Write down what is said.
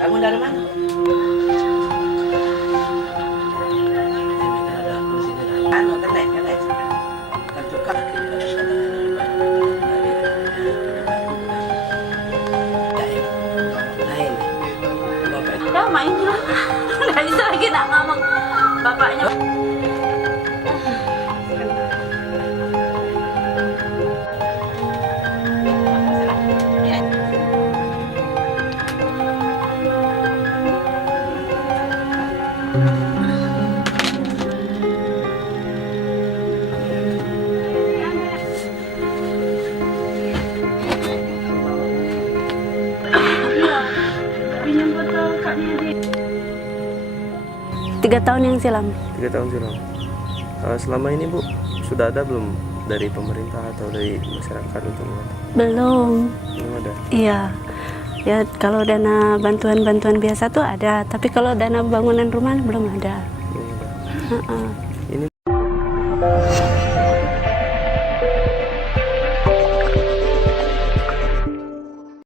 Kamu dari mana? Anu kena tertukar. Udah main dulu. Nggak bisa lagi nak ngomong bapaknya. Tiga tahun yang silam. 3 tahun silam. Selama ini Bu, sudah ada belum dari pemerintah atau dari masyarakat untuk membantu? Belum. Belum ada. Iya. Ya kalau dana bantuan-bantuan biasa tuh ada, tapi kalau dana bangunan rumah belum ada. Belum ada. Heeh. Ini